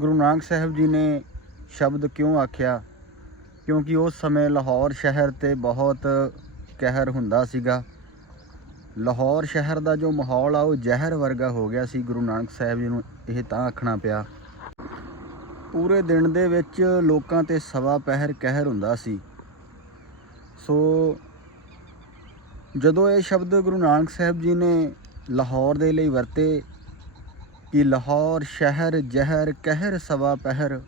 ਗੁਰੂ ਨਾਨਕ ਸਾਹਿਬ ਜੀ ਨੇ ਸ਼ਬਦ ਕਿਉਂ ਆਖਿਆ? ਕਿਉਂਕਿ ਉਸ ਸਮੇਂ ਲਾਹੌਰ ਸ਼ਹਿਰ ਤੇ ਬਹੁਤ ਕਹਿਰ ਹੁੰਦਾ ਸੀਗਾ। ਲਾਹੌਰ ਸ਼ਹਿਰ ਦਾ ਜੋ ਮਾਹੌਲ ਆ, ਉਹ ਜ਼ਹਿਰ ਵਰਗਾ ਹੋ ਗਿਆ ਸੀ। ਗੁਰੂ ਨਾਨਕ ਸਾਹਿਬ ਜੀ ਨੂੰ ਇਹ ਤਾਂ ਆਖਣਾ ਪਿਆ। ਪੂਰੇ ਦਿਨ ਦੇ ਵਿੱਚ ਲੋਕਾਂ ਤੇ ਸਵਾ ਪਹਿਰ ਕਹਿਰ ਹੁੰਦਾ ਸੀ। ਸੋ ਜਦੋਂ ਇਹ ਸ਼ਬਦ ਗੁਰੂ ਨਾਨਕ ਸਾਹਿਬ ਜੀ ਨੇ ਲਾਹੌਰ ਦੇ ਲਈ ਵਰਤੇ ਕਿ ਲਾਹੌਰ ਸ਼ਹਿਰ ਜ਼ਹਿਰ ਕਹਿਰ ਸਵਾ ਪਹਿਰ।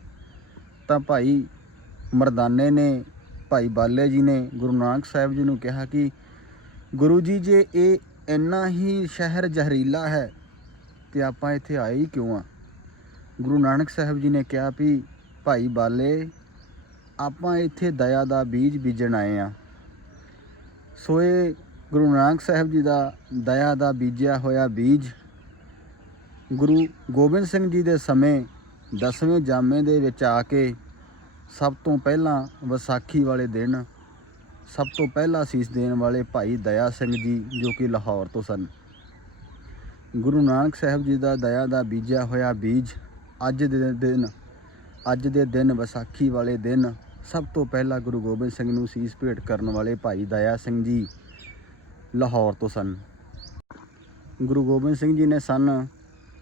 ਤਾਂ ਭਾਈ ਮਰਦਾਨੇ ਨੇ, ਭਾਈ ਬਾਲੇ ਜੀ ਨੇ, ਗੁਰੂ ਨਾਨਕ ਸਾਹਿਬ ਜੀ ਨੂੰ ਕਿਹਾ ਕਿ ਗੁਰੂ ਜੀ, ਜੇ ਇਹ ਇੰਨਾ ਹੀ ਸ਼ਹਿਰ ਜ਼ਹਿਰੀਲਾ ਹੈ, ਤੇ ਆਪਾਂ ਇੱਥੇ ਆਏ ਹੀ ਕਿਉਂ ਆ? ਗੁਰੂ ਨਾਨਕ ਸਾਹਿਬ ਜੀ ਨੇ ਕਿਹਾ ਵੀ ਭਾਈ ਬਾਲੇ, ਆਪਾਂ ਇੱਥੇ ਦਇਆ ਦਾ ਬੀਜ ਬੀਜਣ ਆਏ ਆ। ਸੋ ਇਹ ਗੁਰੂ ਨਾਨਕ ਸਾਹਿਬ ਜੀ ਦਾ ਦਇਆ ਦਾ ਬੀਜਿਆ ਹੋਇਆ ਬੀਜ ਗੁਰੂ ਗੋਬਿੰਦ ਸਿੰਘ ਜੀ ਦੇ ਸਮੇਂ ਦਸਵੇਂ ਜਾਮੇ ਦੇ ਵਿੱਚ ਆ ਕੇ ਸਭ ਤੋਂ ਪਹਿਲਾਂ ਵਿਸਾਖੀ ਵਾਲੇ ਦਿਨ ਸਭ ਤੋਂ ਪਹਿਲਾਂ ਸੀਸ ਦੇਣ ਵਾਲੇ ਭਾਈ ਦਇਆ ਸਿੰਘ ਜੀ ਜੋ ਕਿ ਲਾਹੌਰ ਤੋਂ ਸਨ। ਗੁਰੂ ਨਾਨਕ ਸਾਹਿਬ ਜੀ ਦਾ ਦਇਆ ਦਾ ਬੀਜਿਆ ਹੋਇਆ ਬੀਜ ਅੱਜ ਦੇ ਦਿਨ, ਅੱਜ ਦੇ ਦਿਨ ਵਿਸਾਖੀ ਵਾਲੇ ਦਿਨ ਸਭ ਤੋਂ ਪਹਿਲਾਂ ਗੁਰੂ ਗੋਬਿੰਦ ਸਿੰਘ ਨੂੰ ਸੀਸ ਭੇਟ ਕਰਨ ਵਾਲੇ ਭਾਈ ਦਇਆ ਸਿੰਘ ਜੀ ਲਾਹੌਰ ਤੋਂ ਸਨ। ਗੁਰੂ ਗੋਬਿੰਦ ਸਿੰਘ ਜੀ ਨੇ ਸਨ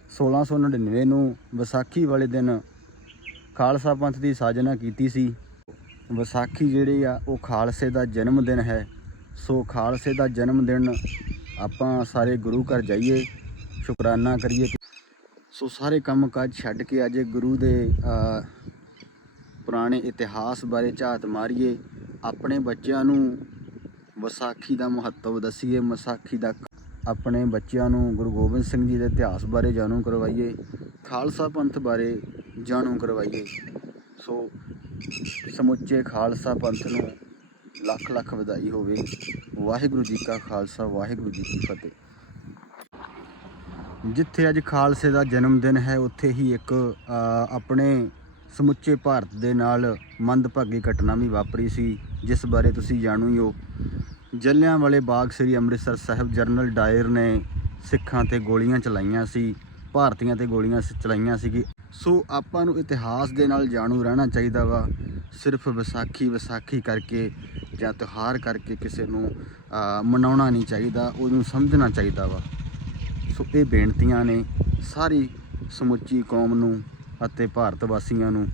1699 ਨੂੰ ਵਿਸਾਖੀ ਵਾਲੇ ਦਿਨ ਖਾਲਸਾ ਪੰਥ ਦੀ ਸਾਜਨਾ ਕੀਤੀ ਸੀ। ਵਿਸਾਖੀ ਜਿਹੜੀ ਆ, ਉਹ ਖਾਲਸੇ ਦਾ ਜਨਮ ਦਿਨ ਹੈ। ਸੋ ਖਾਲਸੇ ਦਾ ਜਨਮ ਦਿਨ ਆਪਾਂ ਸਾਰੇ ਗੁਰੂ ਘਰ ਜਾਈਏ, ਸ਼ੁਕਰਾਨਾ ਕਰੀਏ। ਸੋ ਸਾਰੇ ਕੰਮ ਕਾਜ ਛੱਡ ਕੇ ਅੱਜ ਗੁਰੂ ਦੇ ਪੁਰਾਣੇ ਇਤਿਹਾਸ ਬਾਰੇ ਝਾਤ ਮਾਰੀਏ। ਆਪਣੇ ਬੱਚਿਆਂ ਨੂੰ ਵਿਸਾਖੀ ਦਾ ਮਹੱਤਵ ਦੱਸੀਏ, ਵਿਸਾਖੀ ਦਾ ਆਪਣੇ ਬੱਚਿਆਂ ਨੂੰ ਗੁਰੂ ਗੋਬਿੰਦ ਸਿੰਘ ਜੀ ਦੇ ਇਤਿਹਾਸ ਬਾਰੇ ਜਾਣੂ ਕਰਵਾਈਏ, ਖਾਲਸਾ ਪੰਥ ਬਾਰੇ ਜਾਣੂ ਕਰਵਾਈਏ। ਸੋ ਸਮੁੱਚੇ ਖਾਲਸਾ ਪੰਥ ਨੂੰ ਲੱਖ ਲੱਖ ਵਧਾਈ ਹੋਵੇ। ਵਾਹਿਗੁਰੂ ਜੀ ਕਾ ਖਾਲਸਾ, ਵਾਹਿਗੁਰੂ ਜੀ ਕੀ ਫਤਿਹ। ਜਿੱਥੇ ਅੱਜ ਖਾਲਸੇ ਦਾ ਜਨਮ ਦਿਨ ਹੈ, ਉੱਥੇ ਹੀ ਇੱਕ ਆਪਣੇ ਸਮੁੱਚੇ ਭਾਰਤ ਦੇ ਨਾਲ ਮੰਦਭਾਗੀ ਘਟਨਾ ਵੀ ਵਾਪਰੀ ਸੀ, ਜਿਸ ਬਾਰੇ ਤੁਸੀਂ ਜਾਣੂ ਹੀ ਹੋ। Jallianwala Bagh Sri Amritsar Sahib general Dyer ਨੇ ਸਿੱਖਾਂ ਤੇ ਗੋਲੀਆਂ ਚਲਾਈਆਂ ਸੀ, ਭਾਰਤੀਆਂ ਤੇ ਗੋਲੀਆਂ ਚਲਾਈਆਂ ਸੀ ਸੋ ਆਪਾਂ ਨੂੰ ਇਤਿਹਾਸ ਦੇ ਨਾਲ ਜਾਣੂ ਰਹਿਣਾ ਚਾਹੀਦਾ ਵਾ, ਸਿਰਫ ਵਿਸਾਖੀ ਵਿਸਾਖੀ ਕਰਕੇ ਜਾਂ ਤਿਉਹਾਰ ਕਰਕੇ ਕਿਸੇ ਨੂੰ ਮਨਾਉਣਾ ਨਹੀਂ ਚਾਹੀਦਾ, ਉਹਨੂੰ ਸਮਝਣਾ ਚਾਹੀਦਾ ਵਾ। ਸੋ ਇਹ ਬੇਨਤੀਆਂ ਨੇ ਸਾਰੀ ਸਮੁੱਚੀ ਕੌਮ ਨੂੰ ਅਤੇ ਭਾਰਤ ਵਾਸੀਆਂ ਨੂੰ